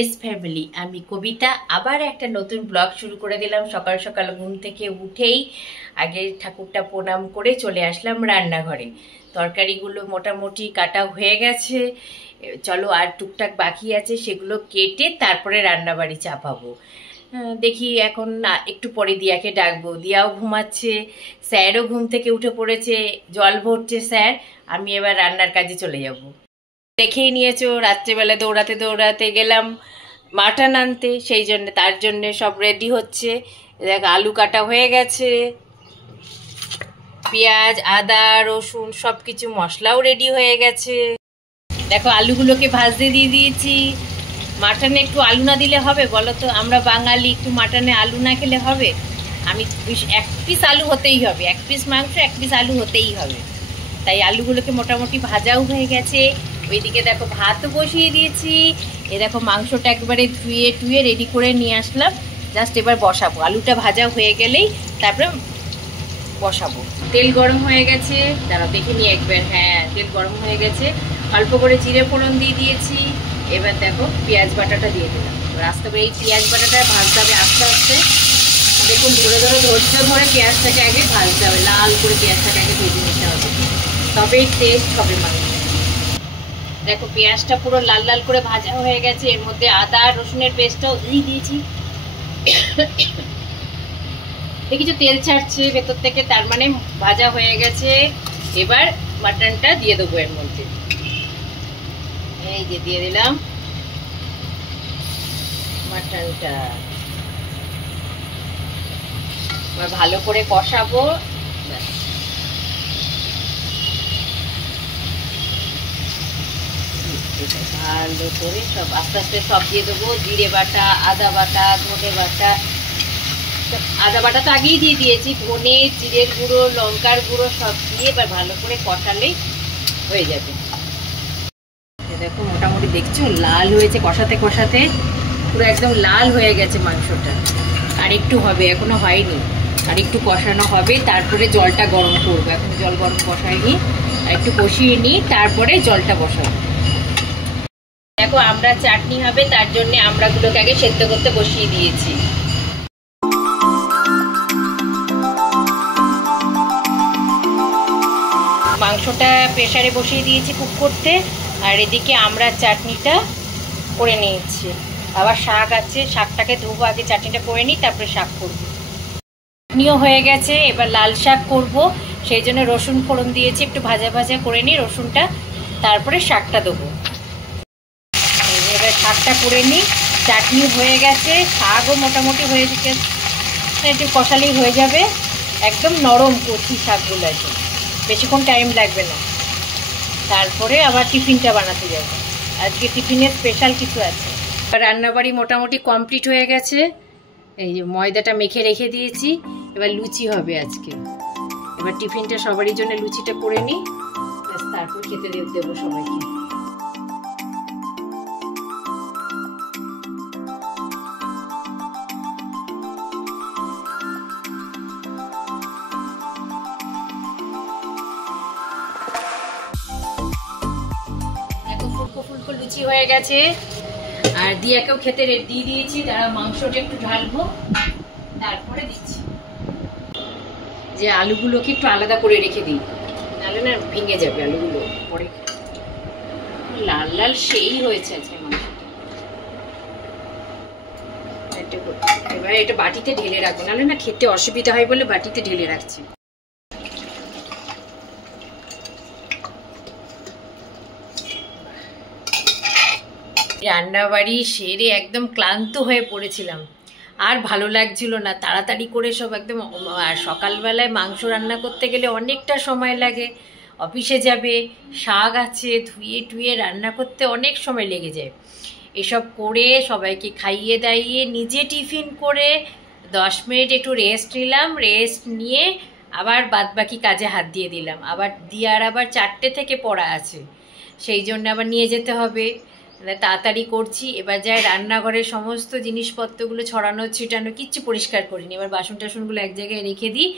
S family, আমি কবিতা আবার একটা নতুন ব্লগ শুরু করে দিলাম। সকাল সকাল ঘুম থেকে উঠেই আগে ঠাকুরটা প্রণাম করে চলে আসলাম রান্নাঘরে। তরকারিগুলো মোটামুটি কাটা হয়ে গেছে, চলো আর টুকটাক বাকি আছে, সেগুলো কেটে তারপরে রান্নাবাড়ি চাপাবো। দেখি এখন একটু পরে দিয়াকে ডাকবো। দিয়াও ঘুমাচ্ছে, স্যারও ঘুম থেকে উঠে পড়েছে, জল ভরছে স্যার। আমি এবার রান্নার কাজে চলে যাব। দেখেই নিয়েছো, রাত্রেবেলা দৌড়াতে দৌড়াতে গেলাম মাটন আনতে, সেই জন্য তার জন্য সব রেডি হচ্ছে। দেখ আলু কাটা হয়ে গেছে, পেঁয়াজ আদা রসুন সব কিছু মশলাও রেডি হয়ে গেছে। দেখো আলুগুলোকে ভাজতে দিয়ে দিয়েছি। মাটনে একটু আলু না দিলে হবে বলো তো? আমরা বাঙালি, একটু মাটনে আলু না খেলে হবে? আমি এক পিস আলু হতেই হবে, এক পিস মাংস এক পিস আলু হতেই হবে। তাই আলুগুলোকে মোটামুটি ভাজাও হয়ে গেছে। ওইদিকে দেখো ভাতও বসিয়ে দিয়েছি। এ দেখো মাংসটা একবারে ধুয়ে টুয়ে রেডি করে নিয়ে আসলাম, জাস্ট এবার বসাবো। আলুটা ভাজা হয়ে গেলেই তারপরে বসাবো। তেল গরম হয়ে গেছে, দাঁড়াও দেখে নিয়ে একবার। হ্যাঁ, তেল গরম হয়ে গেছে, অল্প করে জিরে ফোড়ন দিয়ে দিয়েছি। এবার দেখো পেঁয়াজ বাটাটা দিয়ে দিলাম। আস্তে করে এই পেঁয়াজ বাটাটা ভাজতে হবে আস্তে আস্তে। দেখুন ধরে ধরে ধৈর্য ধরে পেঁয়াজটাকে আগে ভাজতে হবে, লাল করে পেঁয়াজটাকে আগে ভেজে নিতে হবে, তবেই টেস্ট হবে মাংস। দেখো পেঁয়াজটা পুরো লাল লাল করে ভাজা হয়ে গেছে। এর মধ্যে আদা রসুনের পেস্টটাও দিয়ে দিয়েছি। দেখেছো তেল ছাড়ছে ভেতর থেকে, তার মানে ভাজা হয়ে গেছে। এবার মাটনটা দিয়ে দেবো এর মধ্যে। এই যে দিয়ে দিলাম মাটনটা। এবার ভালো করে কষাবো। ভালো করে সব আস্তে আস্তে সব দিয়ে দেবো। জিরে বাটা, আদা বাটা, ধনে বাটা। আদা বাটা তো আগেই দিয়ে দিয়েছি, ধনে জিরের গুঁড়ো লঙ্কার গুঁড়ো সব দিয়ে এবার ভালো করে কষালেই হয়ে যাবে। দেখো মোটামুটি দেখছো লাল হয়েছে, কষাতে কষাতে পুরো একদম লাল হয়ে গেছে মাংসটা। আর একটু হবে, এখনো হয়নি, আর একটু কষানো হবে, তারপরে জলটা গরম করবো। এখন জল গরম বসাইনি, আর একটু কষিয়ে নিই, তারপরে জলটা বসাবো। দেখো আমরা চাটনি হবে, তার জন্য আমড়াগুলোকে আগে সেদ্ধ করতে বসিয়ে দিয়েছি। মাংসটা প্রেসারে বসিয়ে দিয়েছি কুক করতে, আর এদিকে আমরা চাটনিটা করে নিয়েছি। আবার শাক আছে, শাকটাকে ধুবো, আগে চাটনিটা করে নিই তারপরে শাক করবো। চাটনিও হয়ে গেছে, এবার লাল শাক করব, সেই জন্য রসুন ফোড়ন দিয়েছি, একটু ভাজা ভাজা করে নিই রসুনটা, তারপরে শাকটা দেবো। এবার শাকটা করে নিই। চাটনি হয়ে গেছে, শাকও মোটামুটি হয়ে গেছে, একটু কষালেই হয়ে যাবে। একদম নরম কচি শাকগুলো আছে, বেশিক্ষণ টাইম লাগবে না। তারপরে আবার টিফিনটা বানাতে যাবো, আজকে টিফিনের স্পেশাল কিছু আছে। রান্নাবাড়ি মোটামুটি কমপ্লিট হয়ে গেছে। এই যে ময়দাটা মেখে রেখে দিয়েছি, এবার লুচি হবে আজকে। এবার টিফিনটা সবারই জন্য লুচিটা করে নিই, তারপর খেতে দেবো সবাইকে। ফুলকো ফুলকো লুচি হয়ে গেছে, আর দিয়াকেও খেতে দিয়ে দিয়েছি। তারা মাংসটা একটু ঢালবো, তারপরে দিচ্ছি। যে আলুগুলোকে একটু আলাদা করে রেখে দিই, নাহলে না ভেঙে যাবে আলুগুলো পরে। লাল লাল সেই হয়েছে আজকে মাংসটা। এবারে এটা বাটিতে ঢেলে রাখবো, নাহলে না খেতে অসুবিধা হয় বলে বাটিতে ঢেলে রাখছি। রান্নাবাড়ি সেরে একদম ক্লান্ত হয়ে পড়েছিলাম, আর ভালো লাগছিল না। তাড়াতাড়ি করে সব একদম, আর সকালবেলায় মাংস রান্না করতে গেলে অনেকটা সময় লাগে, অফিসে যাবে, শাক আছে, ধুয়ে টুয়ে রান্না করতে অনেক সময় লেগে যায়। এসব করে সবাইকে খাইয়ে দাইয়ে নিজে টিফিন করে 10 মিনিট একটু রেস্ট নিলাম। রেস্ট নিয়ে আবার বাদবাকি কাজে হাত দিয়ে দিলাম। আবার দিয়ার আবার 4টে থেকে পড়া আছে, সেই জন্য আবার নিয়ে যেতে হবে, তাড়াতাড়ি করছি। এবার যাই রান্নাঘরের সমস্ত জিনিসপত্রগুলো ছড়ানো ছিটানো কিচ্ছু পরিষ্কার করিনি। এবার বাসন টাসনগুলো এক জায়গায় রেখে দিই।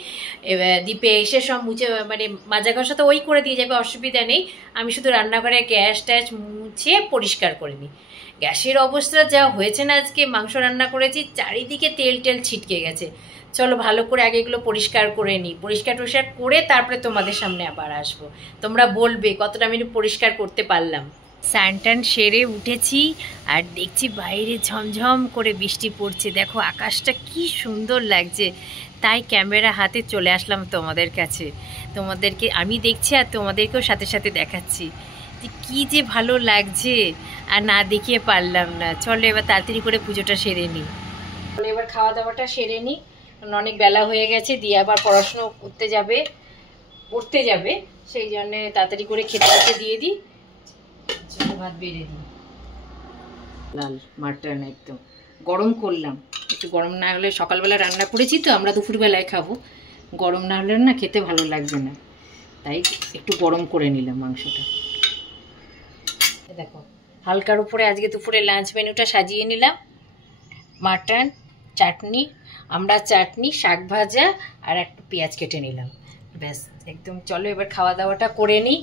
এবার দীপে এসে সব মুছে, মানে মাজা ঘষা তো ওই করে দিয়ে যাবে, অসুবিধা নেই। আমি শুধু রান্নাঘরে গ্যাস ট্যাস মুছে পরিষ্কার করে নিই। গ্যাসের অবস্থা যা হয়েছে না, আজকে মাংস রান্না করেছি, চারিদিকে তেল টেল ছিটকে গেছে। চলো ভালো করে আগে এগুলো পরিষ্কার করে নিই, পরিষ্কার টরিষ্কার করে তারপরে তোমাদের সামনে আবার আসবো। তোমরা বলবে কতটা আমি পরিষ্কার করতে পারলাম। স্নান টান সেরে উঠেছি আর দেখছি বাইরে ঝমঝম করে বৃষ্টি পড়ছে। দেখো আকাশটা কি সুন্দর লাগছে, তাই ক্যামেরা হাতে চলে আসলাম তোমাদের কাছে। তোমাদেরকে আমি দেখছি আর তোমাদেরকেও সাথে সাথে দেখাচ্ছি যে কী যে ভালো লাগছে, আর না দেখিয়ে পারলাম না। চলো এবার তাড়াতাড়ি করে পুজোটা সেরে নিই। চলো এবার খাওয়া দাওয়াটা সেরে নিই, অনেক বেলা হয়ে গেছে, দিয়ে আবার পড়াশুনো পড়তে যাবে, সেই জন্যে তাড়াতাড়ি করে খেতে দিয়ে দিই। ভাত বেড়ে দিই। লাল মাটন একদম গরম করলাম, একটু গরম না হলে, সকালবেলা রান্না করেছি তো আমরা দুপুরবেলায় খাবো, গরম না হলে না খেতে ভালো লাগবে না, তাই একটু গরম করে নিলাম মাংসটা। দেখো হালকার উপরে আজকে দুপুরে লাঞ্চ মেনুটা সাজিয়ে নিলাম। মাটন, চাটনি, আমরা চাটনি, শাক ভাজা আর একটা পেঁয়াজ কেটে নিলাম, ব্যাস একদম। চলো এবার খাওয়া দাওয়াটা করে নিই।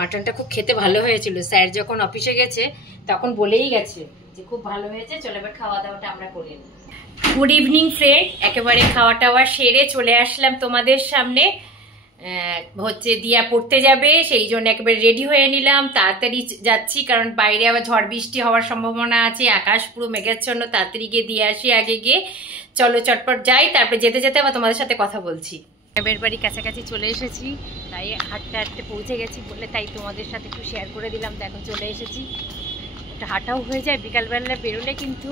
মাটনটা খুব খেতে ভালো হয়েছিল, স্যার যখন অফিসে গেছে তখন বলেই গেছে যে খুব ভালো হয়েছে। চলো এবার খাওয়া দাওয়াটা আমরা করে নিই। গুড ইভিনিং ফ্রেন্ড, একেবারে খাওয়া টাওয়া সেরে চলে আসলাম তোমাদের সামনে। দিয়া পড়তে যাবে, সেই জন্য একেবারে রেডি হয়ে নিলাম, তাড়াতাড়ি যাচ্ছি কারণ বাইরে আবার ঝড় বৃষ্টি হওয়ার সম্ভাবনা আছে, আকাশ পুরো মেঘাচ্ছন্ন। তাড়াতাড়ি গিয়ে দিয়ে আসি আগে গিয়ে। চলো চটপট যাই, তারপরে যেতে যেতে আবার তোমাদের সাথে কথা বলছি। গ্রামের বাড়ি কাছাকাছি চলে এসেছি, তাই হাঁটতে হাঁটতে পৌঁছে গেছি বলে তাই তোমাদের সাথে একটু শেয়ার করে দিলাম। তো এখন চলে এসেছি, একটু হাঁটাও হয়ে যায়, বিকালবেলা বেরোলে কিন্তু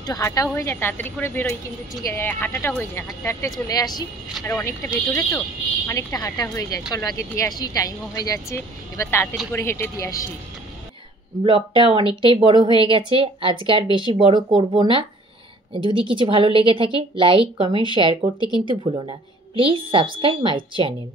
একটু হাঁটাও হয়ে যায়, তাড়াতাড়ি করে বেরোই কিন্তু ঠিক হাঁটাটা হয়ে যায়, হাঁটতে হাঁটতে চলে আসি। আর অনেকটা ভেতরে তো অনেকটা হাঁটা হয়ে যায়। চলো আগে দিয়ে আসি, টাইমও হয়ে যাচ্ছে, এবার তাড়াতাড়ি করে হেঁটে দিয়ে আসি। ব্লগটা অনেকটাই বড় হয়ে গেছে, আজকে আর বেশি বড় করব না। যদি কিছু ভালো লেগে থাকে লাইক কমেন্ট শেয়ার করতে কিন্তু ভুলো না। Please subscribe my channel.